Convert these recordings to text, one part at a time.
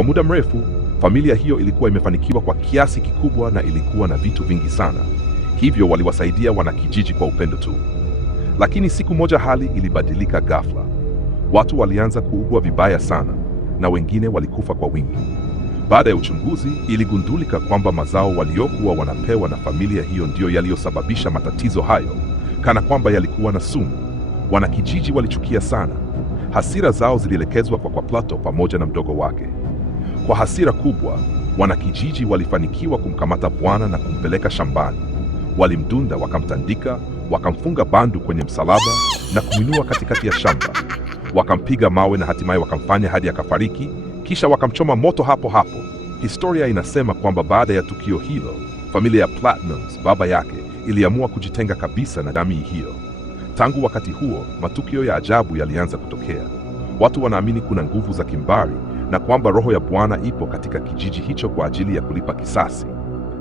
Kwa muda mrefu, familia hiyo ilikuwa imefanikiwa kwa kiasi kikubwa na ilikuwa na vitu vingi sana. Hivyo waliwasaidia wanakijiji kwa upendo tu. Lakini siku moja hali ilibadilika ghafla. Watu walianza kuugua vibaya sana na wengine walikufa kwa wingi. Baada ya uchunguzi, iligundulika kwamba mazao waliokuwa wanapewa na familia hiyo ndiyo yaliyosababisha matatizo hayo, kana kwamba yalikuwa na sumu. Wanakijiji walichukia sana. Hasira zao zilielekezwa kwa Plato pamoja na mdogo wake. Kwa hasira kubwa, wanakijiji walifanikiwa kumkamata Bwana na kumpeleka shambani. Walimdunda, wakamtandika, wakamfunga bandu kwenye msalaba na kumwinua katikati ya shamba. Wakampiga mawe na hatimaye wakamfanya hadi akafariki, kisha wakamchoma moto hapo hapo. Historia inasema kwamba baada ya tukio hilo, familia ya Platinums, baba yake, iliamua kujitenga kabisa na jamii hiyo. Tangu wakati huo, matukio ya ajabu yalianza kutokea. Watu wanaamini kuna nguvu za kimbari na kwamba roho ya Bwana ipo katika kijiji hicho kwa ajili ya kulipa kisasi.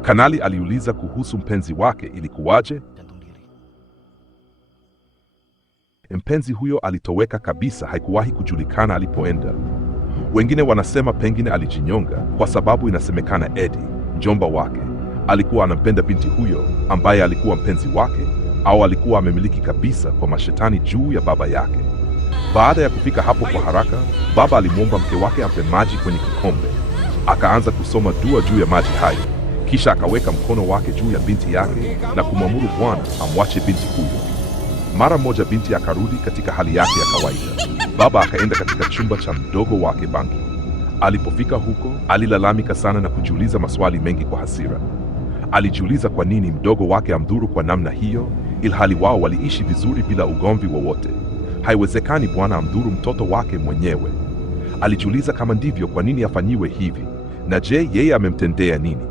Kanali aliuliza kuhusu mpenzi wake, ilikuwaje? Mpenzi huyo alitoweka kabisa, haikuwahi kujulikana alipoenda. Wengine wanasema pengine alijinyonga kwa sababu inasemekana Eddie, mjomba wake, alikuwa anampenda binti huyo ambaye alikuwa mpenzi wake, au alikuwa amemiliki kabisa kwa mashetani juu ya baba yake. Baada ya kufika hapo kwa haraka, baba alimwomba mke wake ampe maji kwenye kikombe. Akaanza kusoma dua juu ya maji hayo, kisha akaweka mkono wake juu ya binti yake na kumwamuru Bwana amwache binti huyo. Mara moja binti akarudi katika hali yake ya kawaida. Baba akaenda katika chumba cha mdogo wake Bangi. Alipofika huko, alilalamika sana na kujiuliza maswali mengi kwa hasira. Alijiuliza kwa nini mdogo wake amdhuru kwa namna hiyo, ilhali wao waliishi vizuri bila ugomvi wowote. Haiwezekani Bwana amdhuru mtoto wake mwenyewe. Alijiuliza kama ndivyo, kwa nini afanyiwe hivi? Na je, yeye amemtendea nini?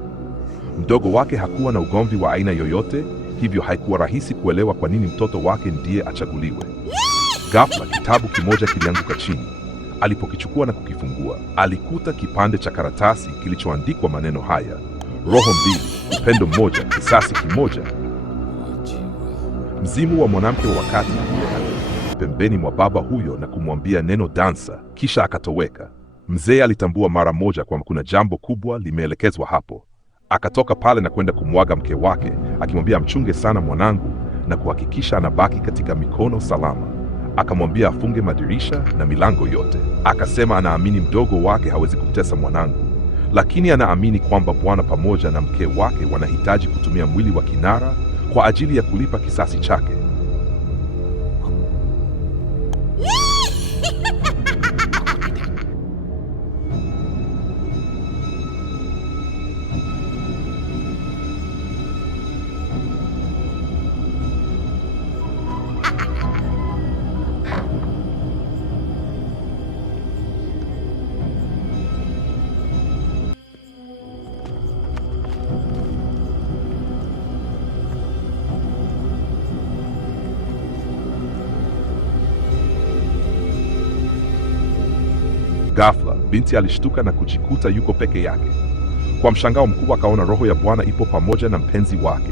Mdogo wake hakuwa na ugomvi wa aina yoyote, hivyo haikuwa rahisi kuelewa kwa nini mtoto wake ndiye achaguliwe. Ghafla kitabu kimoja kilianguka chini. Alipokichukua na kukifungua, alikuta kipande cha karatasi kilichoandikwa maneno haya: roho mbili, upendo mmoja, kisasi kimoja. Mzimu wa mwanamke wa wakati pembeni mwa baba huyo na kumwambia neno dansa, kisha akatoweka. Mzee alitambua mara moja kwamba kuna jambo kubwa limeelekezwa hapo. Akatoka pale na kwenda kumwaga mke wake, akimwambia amchunge sana mwanangu na kuhakikisha anabaki katika mikono salama. Akamwambia afunge madirisha na milango yote. Akasema anaamini mdogo wake hawezi kumtesa mwanangu, lakini anaamini kwamba Bwana pamoja na mke wake wanahitaji kutumia mwili wa kinara kwa ajili ya kulipa kisasi chake. Ghafla, binti alishtuka na kujikuta yuko peke yake. Kwa mshangao mkubwa akaona roho ya Bwana ipo pamoja na mpenzi wake.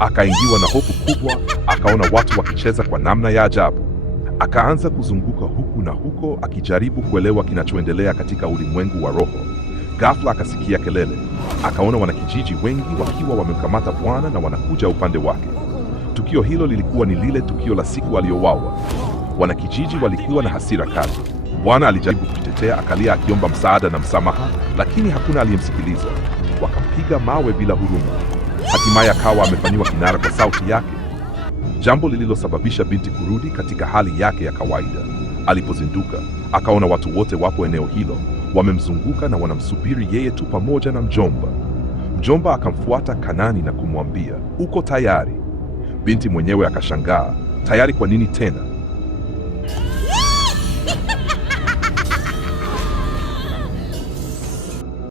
Akaingiwa na hofu kubwa, akaona watu wakicheza kwa namna ya ajabu. Akaanza kuzunguka huku na huko akijaribu kuelewa kinachoendelea katika ulimwengu wa roho. Ghafla akasikia kelele. Akaona wanakijiji wengi wakiwa wamemkamata Bwana na wanakuja upande wake. Tukio hilo lilikuwa ni lile tukio la siku aliyouawa. Wanakijiji walikuwa na hasira kali. Bwana alijaribu kujitetea, akalia akiomba msaada na msamaha, lakini hakuna aliyemsikiliza. Wakampiga mawe bila huruma. Hatimaye akawa amefanyiwa kinara kwa sauti yake, jambo lililosababisha binti kurudi katika hali yake ya kawaida. Alipozinduka, akaona watu wote wapo eneo hilo, wamemzunguka na wanamsubiri yeye tu pamoja na mjomba. Mjomba akamfuata Kanani na kumwambia, uko tayari? Binti mwenyewe akashangaa, tayari kwa nini tena?